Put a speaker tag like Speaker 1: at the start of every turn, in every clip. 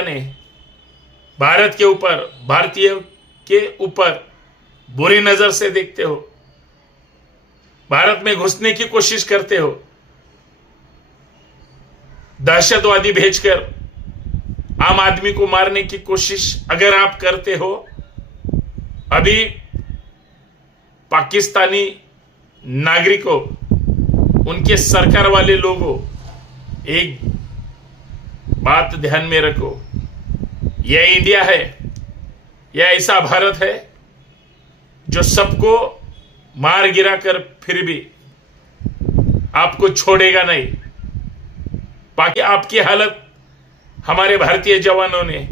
Speaker 1: ने भारत के ऊपर, भारतीय के ऊपर बुरी नज़र से देखते हो। भारत में घुसने की कोशिश करते हो। दहशतवादी भेजकर आम आदमी को मारने की कोशिश अगर आप करते हो, अभी पाकिस्तानी नागरिकों, उनके सरकार वाले लोगों, एक बात ध्यान में रखो। यह इंडिया है यह ऐसा भारत है जो सबको मार गिरा कर फिर भी आपको छोड़ेगा नहीं। बाकी आपकी हालत हमारे भारतीय जवानों ने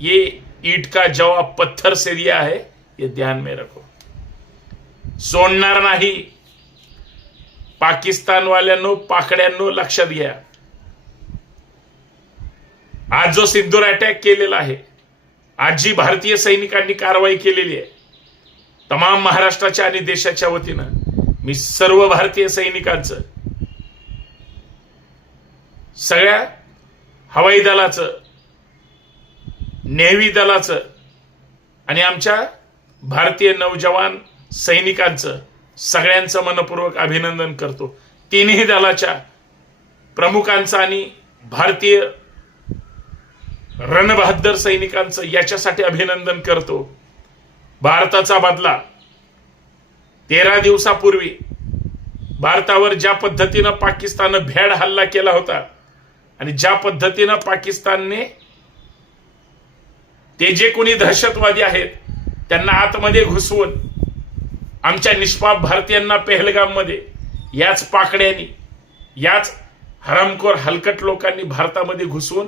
Speaker 1: ये ईट का जवाब पत्थर से दिया है ये ध्यान में रखो। सोडणार नाही पाकिस्तानवाल्यांनो पाकड्यांनो लक्षात घ्या आज जो सिंदूर अटॅक केलेला आहे आज जी भारतीय सैनिकांनी कारवाई केलेली आहे तमाम महाराष्ट्राच्या आणि देशाच्या वतीनं मी सर्व भारतीय सैनिकांचं सगळ्या हवाई दलाचं नेव्ही दलाचं आणि आमच्या भारतीय नौजवान सैनिकांचं सगळ्यांचं मनपूर्वक अभिनंदन करतो. तिन्ही दलाच्या प्रमुखांचं आणि भारतीय रणबहादर सैनिकांचं याच्यासाठी अभिनंदन करतो. भारताचा बदला. तेरा दिवसापूर्वी भारतावर ज्या पद्धतीनं पाकिस्ताननं भ्याड हल्ला केला होता आणि ज्या पद्धतीनं पाकिस्तानने ते जे कोणी दहशतवादी आहेत त्यांना आतमध्ये घुसवून आमच्या निष्पाप भारतीयांना पेहलगाममध्ये याच पाकड्यांनी याच हरामखोर हलकट लोकांनी भारतामध्ये घुसवून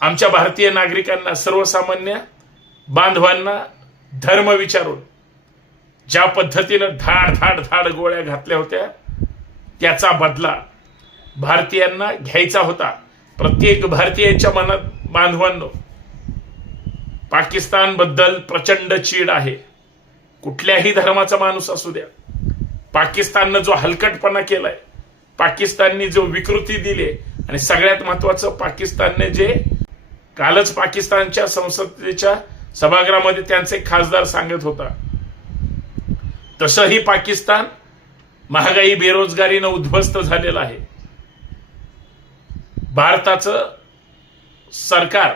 Speaker 1: आमच्या भारतीय नागरिकांना सर्वसामान्य बांधवांना धर्म विचारून ज्या पद्धतीनं धाड धाड धाड गोळ्या घातल्या होत्या त्याचा बदला भारतीयांना घ्यायचा होता. प्रत्येक भारतीयांच्या मनात बांधवांनो पाकिस्तानबद्दल प्रचंड चीड आहे. कुठल्याही धर्माचा माणूस असू द्या. पाकिस्ताननं जो हलकटपणा केलाय पाकिस्ताननी जो विकृती दिली आणि सगळ्यात महत्वाचं पाकिस्तानने जे कालच पाकिस्तानच्या संसदेच्या सभागृहामध्ये त्यांचे खासदार सांगत होता तसंही पाकिस्तान महागाई बेरोजगारीनं उद्ध्वस्त झालेलं आहे. भारताचं सरकार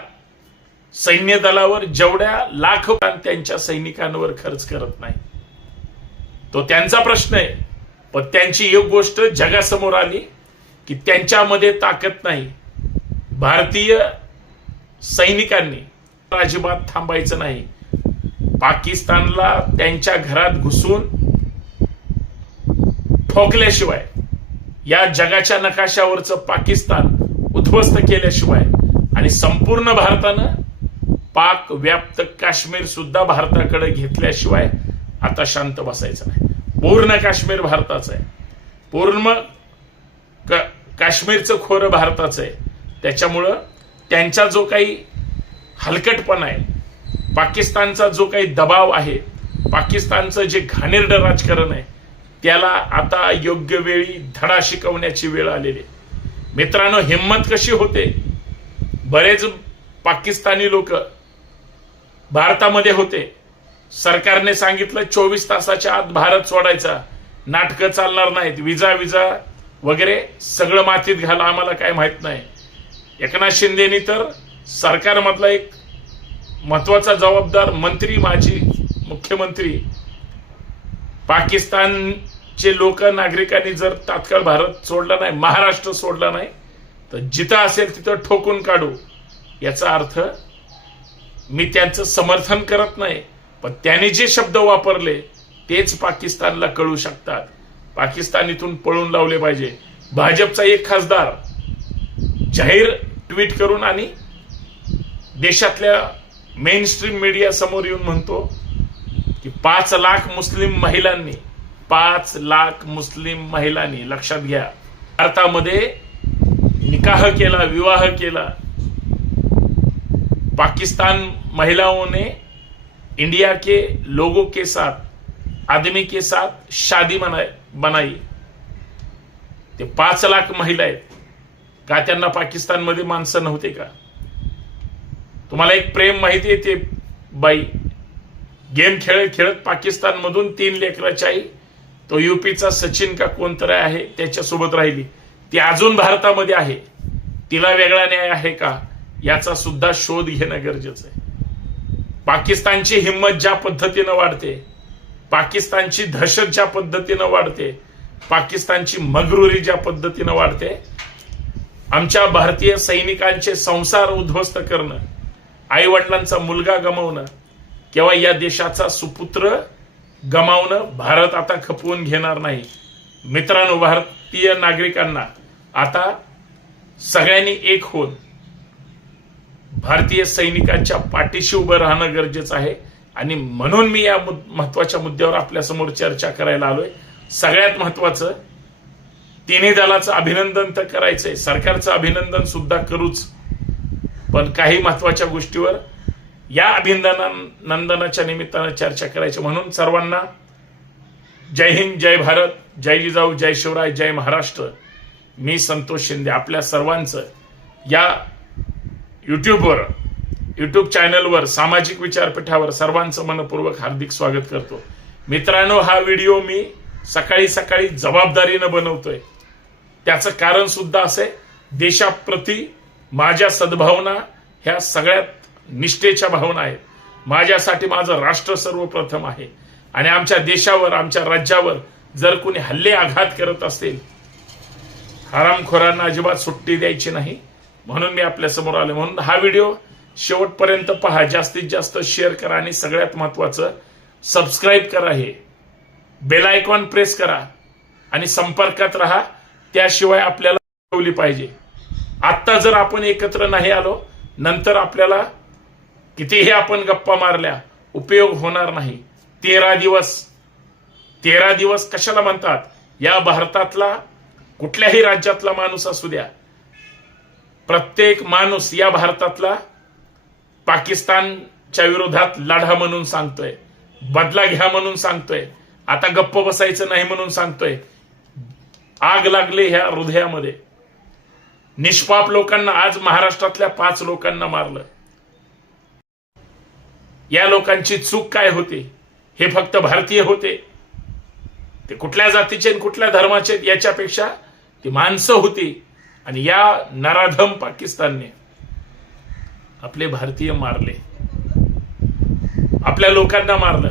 Speaker 1: सैन्य दलावर जेवढ्या लाख त्यांच्या सैनिकांवर खर्च करत नाही. तो त्यांचा प्रश्न आहे पण त्यांची एक गोष्ट जगासमोर आली की त्यांच्यामध्ये ताकद नाही. भारतीय सैनिकांनी अजिबात थांबायचं नाही. पाकिस्तानला त्यांच्या घरात घुसून ठोकल्याशिवाय या जगाच्या नकाशावरचं पाकिस्तान उद्ध्वस्त केल्याशिवाय आणि संपूर्ण भारतानं पाक व्याप्त काश्मीर सुद्धा भारताकडे घेतल्याशिवाय आता शांत बसायचं नाही. पूर्ण काश्मीर भारताचं आहे. पूर्ण का काश्मीरचं खोरं भारताचं आहे. त्याच्यामुळं त्यांचा जो काही हलकटपणा आहे पाकिस्तानचा जो काही दबाव आहे पाकिस्तानचं जे घाणेरडं राजकारण आहे त्याला आता योग्य वेळी धडा शिकवण्याची वेळ आलेली आहे. मित्रांनो हिंमत कशी होते? बरेच पाकिस्तानी लोक भारतामध्ये होते. सरकारने सांगितलं चोवीस तासाच्या आत भारत सोडायचा. नाटकं चालणार नाहीत. विजा विजा वगैरे सगळं मातीत घाला आम्हाला काय माहीत नाही. एकनाथ शिंदेनी तर सरकारमधला एक महत्त्वाचा जबाबदार मंत्री माजी मुख्यमंत्री. पाकिस्तानचे लोक नागरिकांनी जर तात्काळ भारत सोडला नाही महाराष्ट्र सोडला नाही तर जिथं असेल तिथं ठोकून काढू याचा अर्थ मी त्यांचं समर्थन करत नाही पण त्यांनी जे शब्द वापरले तेच पाकिस्तानला कळू शकतात. पाकिस्तानीतून पळून लावले पाहिजे. भाजपचा एक खासदार जाहीर ट्विट करून आणि देशातल्या मेन स्ट्रीम मीडिया समोर येऊन म्हणतो की पाच लाख मुस्लिम महिलांनी पाच लाख मुस्लिम महिलांनी लक्षात घ्या भारतामध्ये निकाह केला विवाह केला. पाकिस्तान महिलाओं ने इंडिया के लोगों के साथ आदमी के साथ शादी बनाई बनाई ते पाच लाख महिला आहेत. का त्यांना पाकिस्तानमध्ये माणसं नव्हते का? तुम्हाला एक प्रेम माहिती आहे ते बाई. गेम खेळत खेळत पाकिस्तान मधून तीन लेकराची आई तो युपीचा सचिन का कोणतरी आहे त्याच्यासोबत राहिली. ती अजून भारतामध्ये आहे. तिला वेगळा न्याय आहे का? याचा सुद्धा शोध घेणं गरजेचं आहे. पाकिस्तानची हिंमत ज्या पद्धतीनं वाढते पाकिस्तानची दहशत ज्या पद्धतीनं वाढते पाकिस्तानची मगरुरी ज्या पद्धतीनं वाढते आमच्या भारतीय सैनिकांचे संसार उद्ध्वस्त करणं आई वडिलांचा मुलगा गमावणं किंवा या देशाचा सुपुत्र गमावणं भारत आता खपवून घेणार नाही. मित्रांनो भारतीय नागरिकांना आता सगळ्यांनी एक होत भारतीय सैनिकांच्या पाठीशी उभं राहणं गरजेचं आहे. आणि म्हणून मी या महत्त्वाच्या मुद्द्यावर आपल्यासमोर चर्चा करायला आलोय. सगळ्यात महत्वाचं तिन्ही दलाचं अभिनंदन तर करायचंय. सरकारचं अभिनंदन सुद्धा करूच. पण काही महत्त्वाच्या गोष्टीवर या अभिनंदना नंदनाच्या निमित्तानं चर्चा करायची. म्हणून सर्वांना जय हिंद जय भारत जय जिजाऊ जय शिवराय जय महाराष्ट्र. मी संतोष शिंदे. आपल्या सर्वांचं या युट्यूबवर युट्यूब चॅनलवर सामाजिक विचारपीठावर सर्वांचं मनपूर्वक हार्दिक स्वागत करतो. मित्रांनो हा व्हिडिओ मी सकाळी सकाळी जबाबदारीनं बनवतोय. त्याचं कारण सुद्धा असे देशाप्रती माझ्या सद्भावना ह्या सगळ्यात निष्ठेच्या भावना आहेत. माझ्यासाठी माझं राष्ट्र सर्वप्रथम आहे. आणि आमच्या देशावर आमच्या राज्यावर जर कोणी हल्ले आघात करत असेल हरामखोरांना अजिबात सुट्टी द्यायची नाही. म्हणून मी आपल्यासमोर आलो. म्हणून हा व्हिडिओ शेवटपर्यंत पहा. जास्तीत जास्त शेअर करा आणि सगळ्यात महत्वाचं सबस्क्राईब करा हे. बेल आयकॉन प्रेस करा आणि संपर्कात राहा. त्याशिवाय आपल्याला ठेवली पाहिजे. आत्ता जर आपण एकत्र नाही आलो नंतर आपल्याला कितीही आपण गप्पा मारल्या उपयोग होणार नाही. तेरा दिवस तेरा दिवस कशाला म्हणतात? या भारतातला कुठल्याही राज्यातला माणूस असू द्या. प्रत्येक माणूस या भारतातला पाकिस्तानच्या विरोधात लढा म्हणून सांगतोय बदला घ्या म्हणून सांगतोय आता गप्प बसायचं नाही म्हणून सांगतोय. आग लागली ह्या हृदयामध्ये. निष्पाप लोकांना आज महाराष्ट्रातल्या पाच लोकांना मारलं. या लोकांची चूक काय होती? हे फक्त भारतीय होते? ते कुठल्या जातीचे आणि कुठल्या धर्माचे आहेत याच्यापेक्षा ती माणसं होती. आणि या नराधम पाकिस्तानने आपले भारतीय मारले. आपल्या लोकांना मारलं.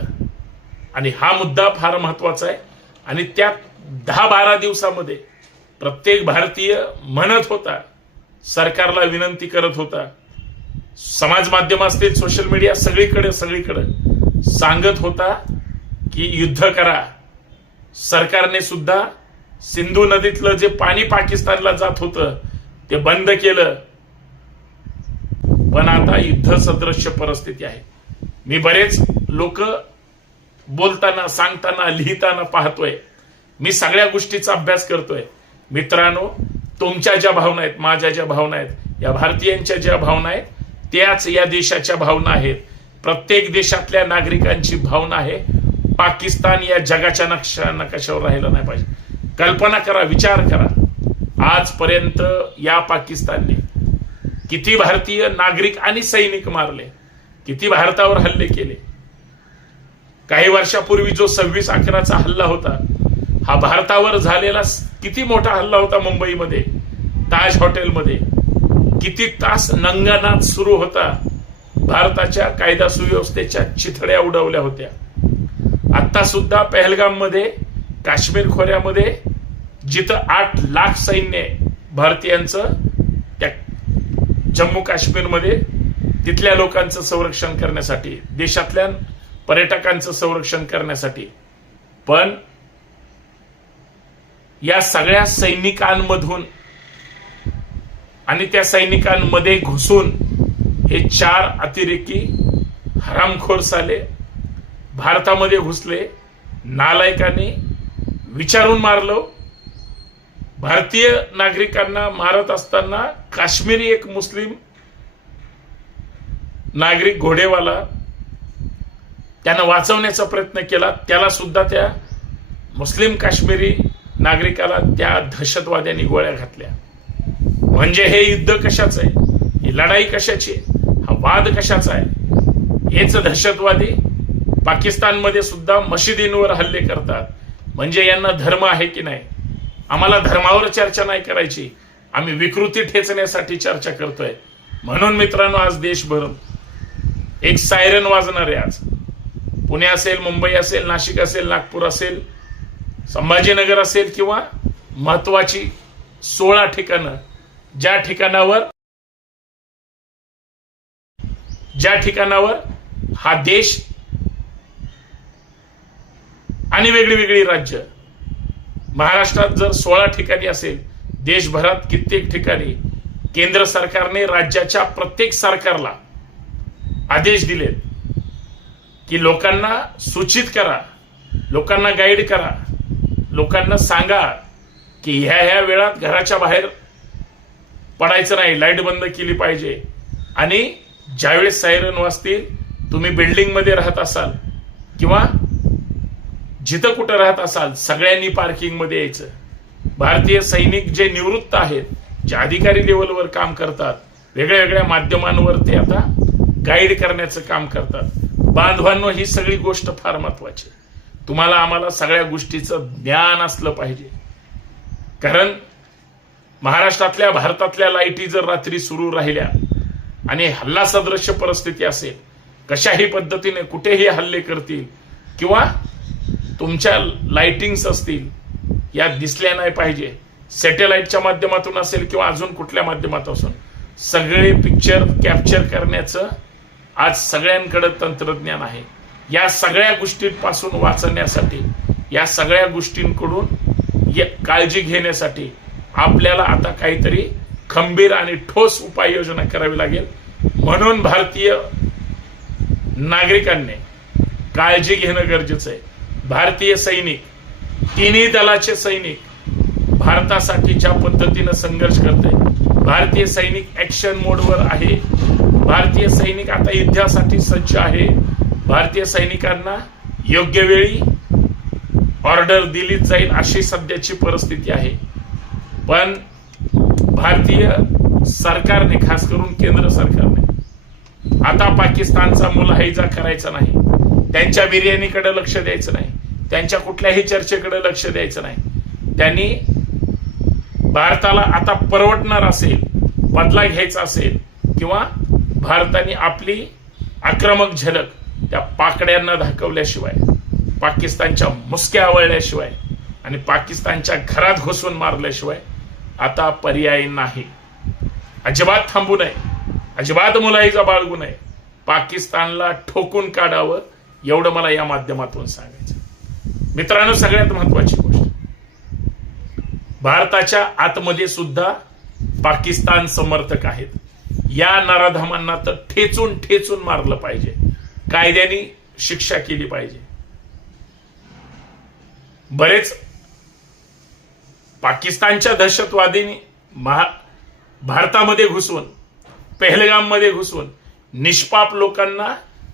Speaker 1: आणि हा मुद्दा फार महत्त्वाचा आहे. आणि त्यात दहा बारा दिवसामध्ये प्रत्येक भारतीय म्हणत होता सरकारला विनंती करत होता. समाज माध्यम असतील सोशल मीडिया सगळीकडे सगळीकडे सांगत होता की युद्ध करा. सरकारने सुद्धा सिंधू नदीतलं जे पाणी पाकिस्तानला जात होतं ते बंद केलं. पण आता युद्ध सदृश्य परिस्थिती आहे. मी बरेच लोक बोलताना सांगताना लिहिताना पाहतोय. मी सगळ्या गोष्टीचा अभ्यास करतोय. मित्रांनो तुमच्या ज्या भावना आहेत माझ्या ज्या भावना आहेत या भारतीयांच्या ज्या भावना आहेत त्याच या देशाच्या भावना आहेत. प्रत्येक देशातल्या नागरिकांची भावना आहे. पाकिस्तान या जगाच्या नक्षा नकाशावर राहिला नाही पाहिजे. कल्पना करा विचार करा. आजपर्यंत या पाकिस्तानने किती भारतीय नागरिक आणि सैनिक मारले किती भारतावर हल्ले केले. काही वर्षापूर्वी जो सव्वीस अकराचा हल्ला होता हा भारतावर झालेला किती मोठा हल्ला होता मुंबईमध्ये ताज हॉटेलमध्ये. किती तास नंगानात सुरू होता. भारताच्या कायदा सुव्यवस्थेच्या चिथड्या उडवल्या होत्या. आता सुद्धा पहलगाममध्ये काश्मीर खोऱ्यामध्ये जिथं आठ लाख सैन्य आहे भारतीयांचं त्या जम्मू काश्मीरमध्ये तिथल्या लोकांचं संरक्षण करण्यासाठी देशातल्या पर्यटकांचं संरक्षण करण्यासाठी. पण या सगळ्या सैनिकांमधून आणि त्या सैनिकांमध्ये घुसून हे चार अतिरेकी हरामखोर साले भारतामध्ये घुसले नालायकाने विचारून मारलो. भारतीय नागरिकांना मारत असताना काश्मीरी एक मुस्लिम नागरिक घोडेवाला त्यानं वाचवण्याचा प्रयत्न केला. त्याला सुद्धा त्या मुस्लिम काश्मीरी नागरिकाला त्या दहशतवाद्यांनी गोळ्या घातल्या. म्हणजे हे युद्ध कशाचं आहे? ही लढाई कशाची आहे? हा वाद कशाचा आहे? हेच दहशतवादी पाकिस्तानमध्ये सुद्धा मशिदींवर हल्ले करतात. म्हणजे यांना धर्म आहे की नाही? आम्हाला धर्मावर चर्चा नाही करायची. आम्ही विकृती ठेचण्यासाठी चर्चा करतोय. म्हणून मित्रांनो आज देशभर एक सायरन वाजणार आहे आज. पुणे असेल मुंबई असेल नाशिक असेल नागपूर असेल संभाजीनगर असेल किंवा महत्वाची सोळा ठिकाणं ज्या ठिकाणावर ज्या ठिकाणावर हा देश आणि वेगळी वेगळी राज्य. महाराष्ट्रात जर सोळा ठिकाणी असेल देशभरात कित्येक ठिकाणी केंद्र सरकारने राज्याच्या प्रत्येक सरकारला आदेश दिलेत की लोकांना सूचित करा लोकांना गाईड करा. लोकांना सांगा की ह्या ह्या वेळात घराच्या बाहेर पडायचं नाही लाइट बंद केली पाहिजे. आणि ज्यावेळेस सायरन वाजतील तुम्ही बिल्डिंगमध्ये राहत असाल किंवा जिथं कुठं राहत असाल सगळ्यांनी पार्किंगमध्ये यायचं. भारतीय सैनिक जे निवृत्त आहेत जे अधिकारी लेवलवर काम करतात वेगळ्या वेगळ्या माध्यमांवर ते आता गाईड करण्याचं काम करतात. बांधवांनो ही सगळी गोष्ट फार महत्वाची आहे. तुम्हाला आम्हाला सगळ्या गोष्टीचं ज्ञान असलं पाहिजे. कारण महाराष्ट्रातल्या भारतातल्या लाईटी जर रात्री सुरू राहिल्या आणि हल्ला सदृश्य परिस्थिती असेल कशाही पद्धतीने कुठेही हल्ले करतील किंवा तुमच्या लाइटिंग्स असतील या दिसल्या नाही पाहिजे. सॅटेलाइटच्या माध्यमातून असेल किंवा अजून कुठल्या माध्यमातून. असून सगळे पिक्चर कॅप्चर करण्याचं आज सगळ्यांकडे तंत्रज्ञान आहे. या सगळ्या गोष्टींपासून वाचण्यासाठी या सगळ्या गोष्टींकडून काळजी घेण्यासाठी आपल्याला आता काहीतरी खंबीर आणि ठोस उपाययोजना करावी लागेल. म्हणून भारतीय नागरिकांनी काळजी घेणं गरजेचं आहे. भारतीय सैनिक तिन्ही दलाचे सैनिक भारतासाठी ज्या पद्धतीनं संघर्ष करते भारतीय सैनिक ऍक्शन मोडवर आहे. भारतीय सैनिक आता युद्धासाठी सज्ज आहे. भारतीय सैनिकांना योग्य वेळी ऑर्डर दिलीच जाईल अशी सध्याची परिस्थिती आहे. पण भारतीय सरकारने खास करून केंद्र सरकारने आता पाकिस्तानचा मुलाहिजा करायचा नाही. त्यांच्या बिर्याणीकडे लक्ष द्यायचं नाही. त्यांच्या कुठल्याही चर्चेकडे लक्ष द्यायचं नाही. त्यांनी भारताला आता परवडणार असेल बदला घ्यायचा असेल किंवा भारताने आपली आक्रमक झलक त्या पाकड्यांना दाखवल्याशिवाय पाकिस्तानच्या मुसक्या आवळल्याशिवाय आणि पाकिस्तानच्या घरात घुसून मारल्याशिवाय आता पर्याय नाही. अजिबात थांबू नये. अजिबात मुलाईचा बाळगू नये. पाकिस्तानला ठोकून काढावं एवढं मला या माध्यमातून सांगायचं. मित्रांनो सगळ्यात महत्वाची गोष्ट. भारताच्या आतमध्ये सुद्धा पाकिस्तान समर्थक आहेत. या नराधमांना तर ठेचून ठेचून मारलं पाहिजे. कायद्याने शिक्षा केली पाहिजे. बरेच पाकिस्तानच्या दहशतवादींनी महा भारतामध्ये घुसवून पहलगाममध्ये निष्पाप लोकांना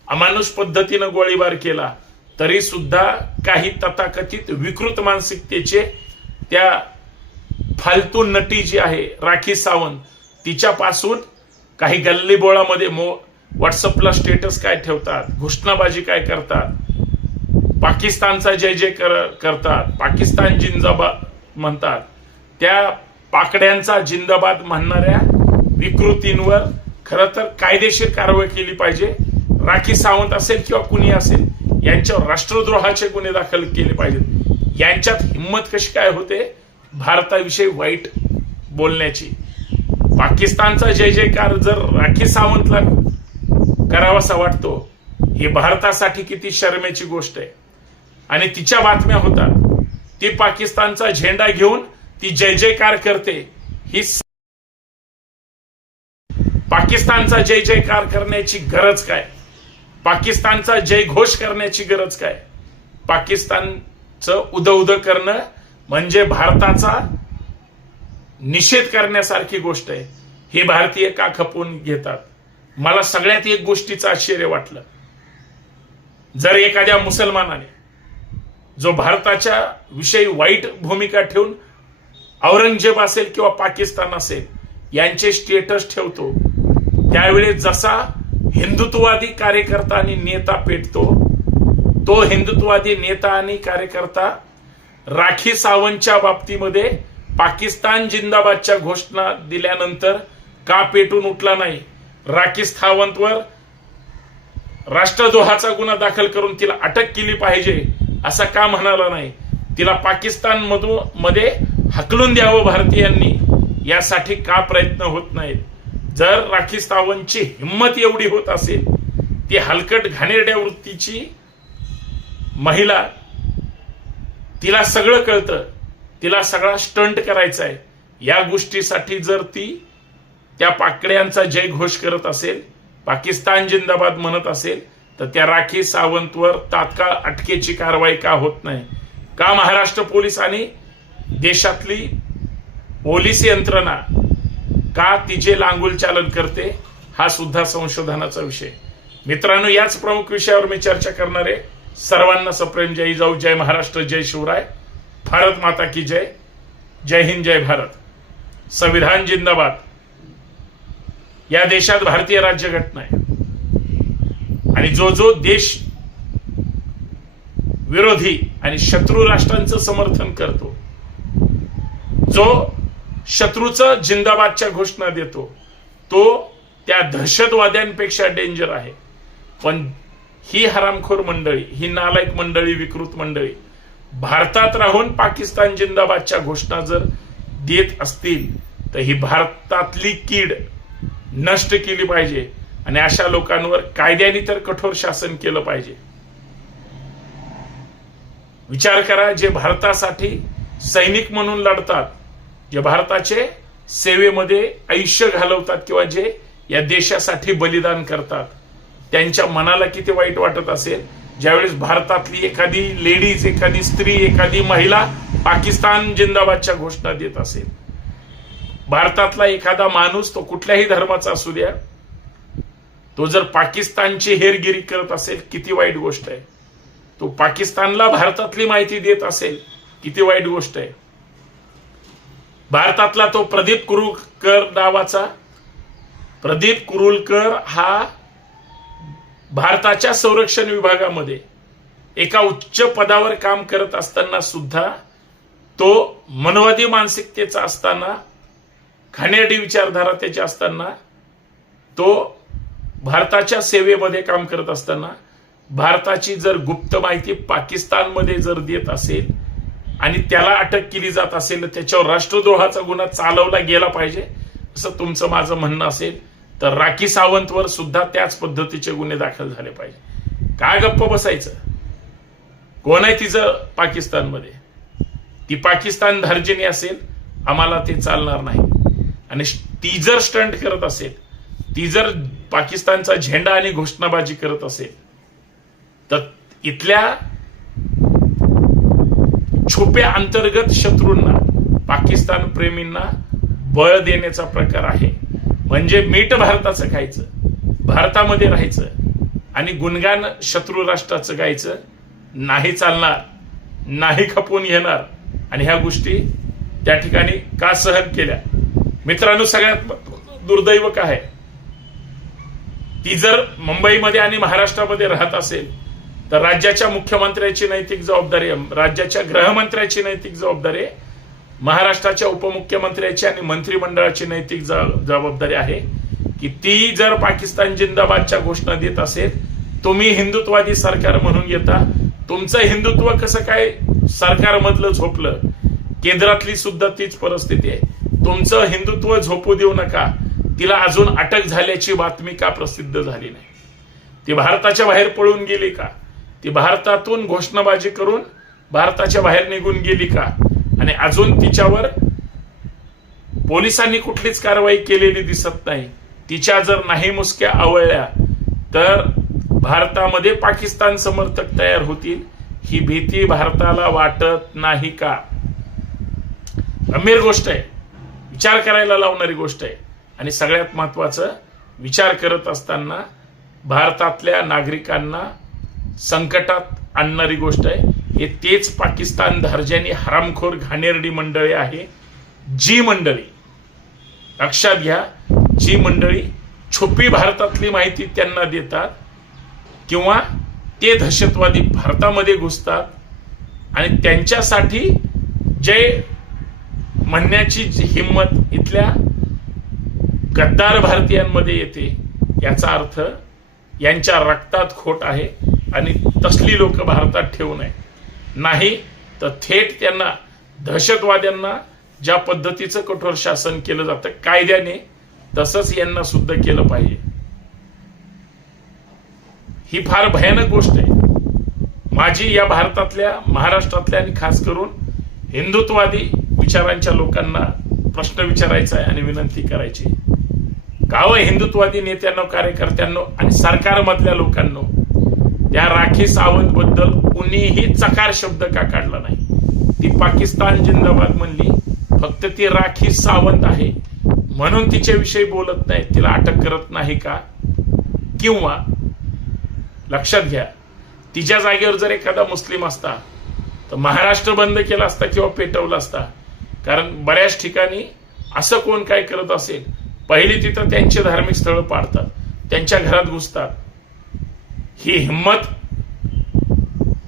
Speaker 1: अमानुष पद्धतीनं गोळीबार केला तरी सुद्धा काही तथाकथित विकृत मानसिकतेचे त्या फालतू नटी जी आहे राखी सावंत तिच्यापासून काही गल्लीबोळामध्ये मो व्हॉट्सअपला स्टेटस काय ठेवतात? घोषणाबाजी काय करतात? पाकिस्तानचा जय जय कर करतात. पाकिस्तान जिंदाबाद म्हणतात. त्या पाकड्यांचा जिंदाबाद म्हणणाऱ्या विकृतींवर खर तर कायदेशीर कारवाई केली पाहिजे. राखी सावंत असेल किंवा कुणी असेल यांच्यावर राष्ट्रद्रोहाचे गुन्हे दाखल केले पाहिजेत. यांच्यात हिंमत कशी काय होते? भारताविषयी वाईट बोलण्याची. पाकिस्तानचा जय जयकार जर राखी सावंतला करावासा वाटतो ही भारतासाठी किती शर्मेची गोष्ट आहे. आणि तिच्या बातम्या होतात ती पाकिस्तानचा झेंडा घेऊन ती जय जयकार करते ही पाकिस्तानचा जय जयकार करण्याची गरज काय? पाकिस्तानचा जय घोष करण्याची गरज काय? पाकिस्तानचं उद उद करणं म्हणजे भारताचा निषेध करण्यासारखी गोष्ट आहे. हे भारतीय का खपवून घेतात? मला सगळ्यात एक गोष्टीचं आश्चर्य वाटलं. जर एखाद्या मुसलमानाने जो भारताच्या विषयी वाईट भूमिका ठेवून औरंगजेब असेल किंवा पाकिस्तान असेल यांचे स्टेटस ठेवतो त्यावेळेस जसा हिंदुत्ववादी कार्यकर्ता आणि नेता पेटतो तो हिंदुत्ववादी नेता आणि कार्यकर्ता राखी सावंतच्या बाबतीमध्ये पाकिस्तान जिंदाबादच्या घोषणा दिल्यानंतर का पेटून उठला नाही? राखी थावंतवर राष्ट्रद्रोहाचा गुन्हा दाखल करून तिला अटक केली पाहिजे असा का म्हणाला नाही? तिला पाकिस्तान मधून मध्ये हकलून द्यावं भारतीयांनी यासाठी का प्रयत्न होत नाहीत? जर राखी सावंतची हिंमत एवढी होत असेल ती हलकट घाणेरड्या वृत्तीची महिला तिला सगळं कळतं तिला सगळा स्टंट करायचा आहे या गोष्टीसाठी जर ती त्या पाकड्यांचा जय घोष करत असेल पाकिस्तान जिंदाबाद म्हणत असेल तर त्या राखी सावंतवर तात्काळ अटकेची कारवाई का होत नाही? का महाराष्ट्र पोलिसांनी आणि देशातली पोलीस यंत्रणा का तिचे लांगुल चालन करते? हा सुद्धा संशोधनाचा विषय. मित्रांनो याच प्रमुख विषयावर मी चर्चा करणार आहे. सर्वांना सप्रेम जय जाऊ जय महाराष्ट्र जय शिवराय. भारत माता की जय. जय हिंद जय भारत. संविधान जिंदाबाद. या देशात भारतीय राज्यघटना आहे. आणि जो जो देश विरोधी आणि शत्रू राष्ट्रांचं समर्थन करतो जो शत्रूचा जिंदाबादच्या घोषणा देतो तो त्या दहशतवाद्यांपेक्षा डेंजर आहे. पण ही हरामखोर मंडळी ही नालायक मंडळी विकृत मंडळी भारतात राहून पाकिस्तान जिंदाबादच्या घोषणा जर देत असतील तर ही भारतातली कीड नष्ट केली पाहिजे आणि अशा लोकांवर कायद्याने तर कठोर शासन केलं पाहिजे. विचार करा जे भारतासाठी सैनिक म्हणून लढतात जे भारताचे सेवेमध्ये आयुष्य घालवतात किंवा जे या देशासाठी बलिदान करतात त्यांच्या मनाला किती वाईट वाटत असेल? ज्यावेळेस भारतातली एखादी लेडीज एखादी स्त्री एखादी महिला पाकिस्तान जिंदाबादच्या घोषणा देत असेल. भारतातला एखादा माणूस तो कुठल्याही धर्माचा असू द्या तो जर पाकिस्तानची हेरगिरी करत असेल किती वाईट गोष्ट आहे. तो पाकिस्तानला भारतातली माहिती देत असेल किती वाईट गोष्ट आहे. भारतातला तो प्रदीप कुरुलकर नावाचा प्रदीप कुरुलकर हा भारताच्या संरक्षण विभागामध्ये एका उच्च पदावर काम करत असताना सुद्धा तो मनवादी मानसिकतेचा असताना खाण्याडी विचारधारा त्याची असताना तो भारताच्या सेवेमध्ये काम करत असताना भारताची जर गुप्त माहिती पाकिस्तानमध्ये जर देत असेल आणि त्याला अटक केली जात असेल तर त्याच्यावर राष्ट्रद्रोहाचा गुन्हा चालवला गेला पाहिजे असं तुमचं माझं म्हणणं असेल तर राखी सावंतवर सुद्धा त्याच पद्धतीचे गुन्हे दाखल झाले पाहिजे. काय गप्प बसायचं? कोण आहे तिचं पाकिस्तानमध्ये? ती पाकिस्तान धार्जिनी असेल आम्हाला ते चालणार नाही. आणि ती जर स्टंट करत असेल ती जर पाकिस्तानचा झेंडा आणि घोषणाबाजी करत असेल तर इथल्या छुप्या अंतर्गत शत्रूंना पाकिस्तान प्रेमींना बळ देण्याचा प्रकार आहे. म्हणजे मीठ भारताचं खायचं भारतामध्ये राहायचं आणि गुणगान शत्रू राष्ट्राचं गायचं नाही चालणार नाही खपवून घेणार. आणि ह्या गोष्टी त्या ठिकाणी का सहन केल्या? मित्रांनो सगळ्यात दुर्दैव काय आहे? ती जर मुंबईमध्ये आणि महाराष्ट्रामध्ये राहत असेल तर राज्याच्या मुख्यमंत्र्याची नैतिक जबाबदारी राज्याच्या गृहमंत्र्याची नैतिक जबाबदारी महाराष्ट्राच्या उपमुख्यमंत्र्याची आणि मंत्रिमंडळाची नैतिक जबाबदारी आहे की ती जर पाकिस्तान जिंदाबादच्या घोषणा देत असेल तुम्ही हिंदुत्वादी सरकार म्हणून येता. तुमचं हिंदुत्व कसं काय सरकारमधलं झोपलं? केंद्रातली सुद्धा तीच परिस्थिती आहे. तुमचं हिंदुत्व झोपू देऊ नका. तिला अजून अटक झाल्याची बातमी का प्रसिद्ध झाली नाही? ती भारताच्या बाहेर पळून गेली का? ती भारतातून घोषणाबाजी करून भारताच्या बाहेर निघून गेली का? आणि अजून तिच्यावर पोलिसांनी कुठलीच कारवाई केलेली दिसत नाही. तिच्या जर नाही मुसक्या आवळल्या तर भारतामध्ये पाकिस्तान समर्थक तयार होतील. ही भीती भारताला वाटत नाही का? गंभीर गोष्ट आहे. विचार करायला लावणारी गोष्ट आहे. आणि सगळ्यात महत्वाचं विचार करत असताना भारतातल्या नागरिकांना संकटात आणणारी गोष्ट आहे. हे तेच पाकिस्तान धार्ज्यानी हरामखोर घाणेरडी मंडळी आहे. जी मंडळी लक्षात घ्या जी मंडळी छुपी भारतातली माहिती त्यांना देतात किंवा ते दहशतवादी भारतामध्ये घुसतात आणि त्यांच्यासाठी जे म्हणण्याची जी हिंमत इथल्या गद्दार भारतीयांमध्ये येते याचा अर्थ यांच्या रक्तात खोट आहे आणि तसली लोक भारतात ठेवू नये. नाही तर थेट त्यांना दहशतवाद्यांना ज्या पद्धतीचं कठोर शासन केलं जातं कायद्याने तसंच यांना सुद्धा केलं पाहिजे. ही फार भयानक गोष्ट आहे. माझी या भारतातल्या महाराष्ट्रातल्या आणि खास करून हिंदुत्ववादी विचारांच्या लोकांना प्रश्न विचारायचा आहे आणि विनंती करायची. गाव हिंदुत्ववादी नेत्यांनो कार्यकर्त्यांनो आणि सरकारमधल्या लोकांनो त्या राखी सावंत बद्दल कुणीही चकार शब्द का काढला नाही? ती पाकिस्तान जिंदाबाद म्हणली फक्त ती राखी सावंत आहे. म्हणून तिच्याविषयी बोलत नाही तिला अटक करत नाही का? किंवा लक्षात घ्या तिच्या जागेवर जर एखादा मुस्लिम असता तर महाराष्ट्र बंद केला असता किंवा पेटवला असता कारण बऱ्याच ठिकाणी असं कोण काय करत असेल पहिली तिथं त्यांचे धार्मिक स्थळं पाडतात त्यांच्या घरात घुसतात. ही हिंमत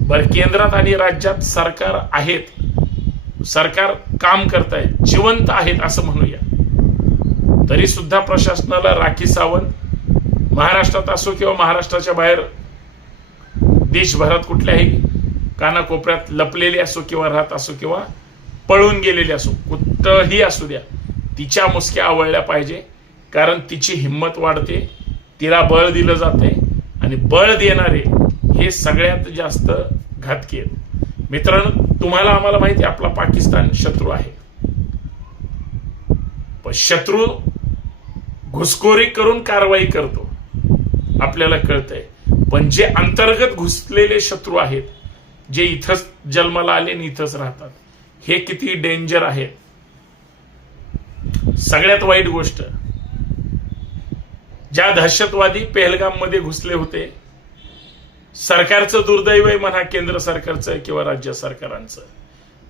Speaker 1: बर केंद्रात आणि राज्यात सरकार आहेत सरकार काम करतायत जिवंत आहेत असं म्हणूया. तरी सुद्धा प्रशासनाला राखी सावंत महाराष्ट्रात असो किंवा महाराष्ट्राच्या बाहेर देशभरात कुठल्याही कानाकोपऱ्यात लपलेली असो किंवा राहत असो किंवा पळून गेलेली असो कुठंही असू द्या तिच्या मुसक्या आवळल्या पाहिजे कारण तिची हिंमत वाढते तिला बळ दिलं जाते आणि बळ देणारे हे सगळ्यात जास्त घातकी आहेत. मित्रांनो तुम्हाला आम्हाला माहिती आहे, आपला पाकिस्तान शत्रू आहे. पण शत्रू घुसखोरी करून कारवाई करतो आपल्याला कळतंय. पण जे अंतर्गत घुसलेले शत्रू आहेत जे इथंच जन्माला आले आणि इथंच राहतात हे किती डेंजर आहे? सगळ्यात वाईट गोष्ट ज्या दहशतवादी पेहलगाममध्ये घुसले होते सरकारचं दुर्दैव आहे म्हणा केंद्र सरकारचं किंवा राज्य सरकारांचं.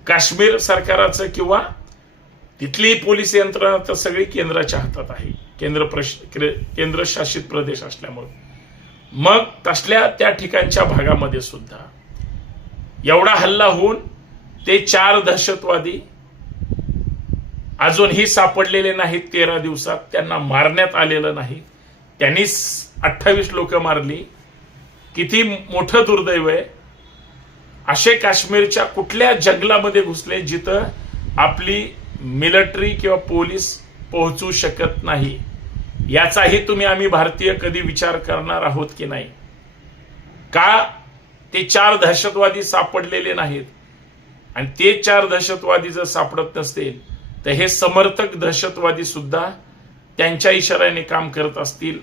Speaker 1: काश्मीर सरकाराचं किंवा तिथली पोलीस यंत्रणा तर सगळी केंद्राच्या हातात आहे. केंद्र प्रश केंद्र शासित प्रदेश असल्यामुळे. मग तसल्या त्या ठिकाणच्या भागामध्ये सुद्धा एवढा हल्ला होऊन ते चार दहशतवादी अजूनही सापडलेले नाहीत तेरा दिवसात. त्यांना मारण्यात आलेलं नाही. त्यांनी अठ्ठावीस लोक मारली. किती मोठं दुर्दैव आहे. असे काश्मीरच्या कुठल्या जंगलामध्ये घुसले जिथं आपली मिलिटरी किंवा पोलीस पोहोचू शकत नाही. याचाही तुम्ही आम्ही भारतीय कधी विचार करणार आहोत की नाही? का ते चार दहशतवादी सापडलेले नाहीत? आणि ते चार दहशतवादी जर सापडत नसतील तर हे समर्थक दहशतवादी सुद्धा त्यांच्या इशाऱ्याने काम करत असतील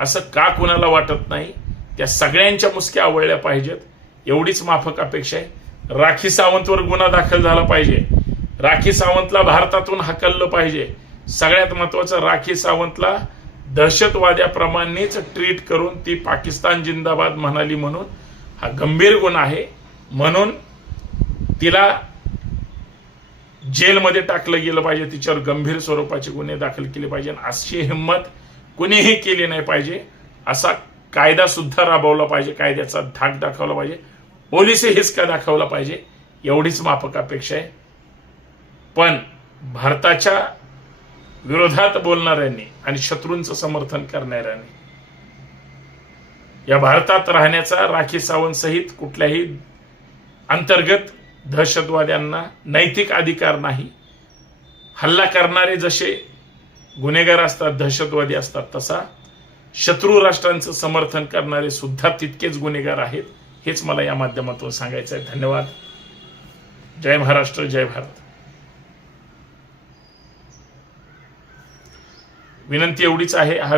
Speaker 1: असं का कुणाला वाटत नाही? त्या सगळ्यांच्या मुसक्या आवळल्या पाहिजेत. एवढीच माफक अपेक्षा आहे. राखी सावंतवर गुन्हा दाखल झाला पाहिजे. राखी सावंतला भारतातून हकललं पाहिजे. सगळ्यात महत्वाचं राखी सावंतला दहशतवाद्याप्रमाणेच ट्रीट करून ती पाकिस्तान जिंदाबाद म्हणाली म्हणून हा गंभीर गुन्हा आहे. म्हणून तिला जेलमध्ये टाकलं गेलं पाहिजे तिच्यावर गंभीर स्वरूपाचे गुन्हे दाखल केले पाहिजे अशी हिंमत कुणीही केली नाही पाहिजे असा कायदा सुद्धा राबवला पाहिजे कायद्याचा धाक दाखवला पाहिजे पोलिसी हिसका दाखवला पाहिजे एवढीच माफक अपेक्षा आहे. पण भारताच्या विरोधात बोलणाऱ्यांनी आणि शत्रूंचं समर्थन करणाऱ्यांनी या भारतात राहण्याचा राखी सावंत सहित कुठल्याही अंतर्गत दहशतवाद्यांना नैतिक अधिकार नाही. हल्ला करणारे जसे गुन्हेगार असतात दहशतवादी असतात तसा शत्रू राष्ट्रांचं समर्थन करणारे सुद्धा तितकेच गुन्हेगार आहेत हेच मला या माध्यमातून सांगायचं आहे. धन्यवाद. जय महाराष्ट्र जय भारत. विनंती एवढीच आहे. हा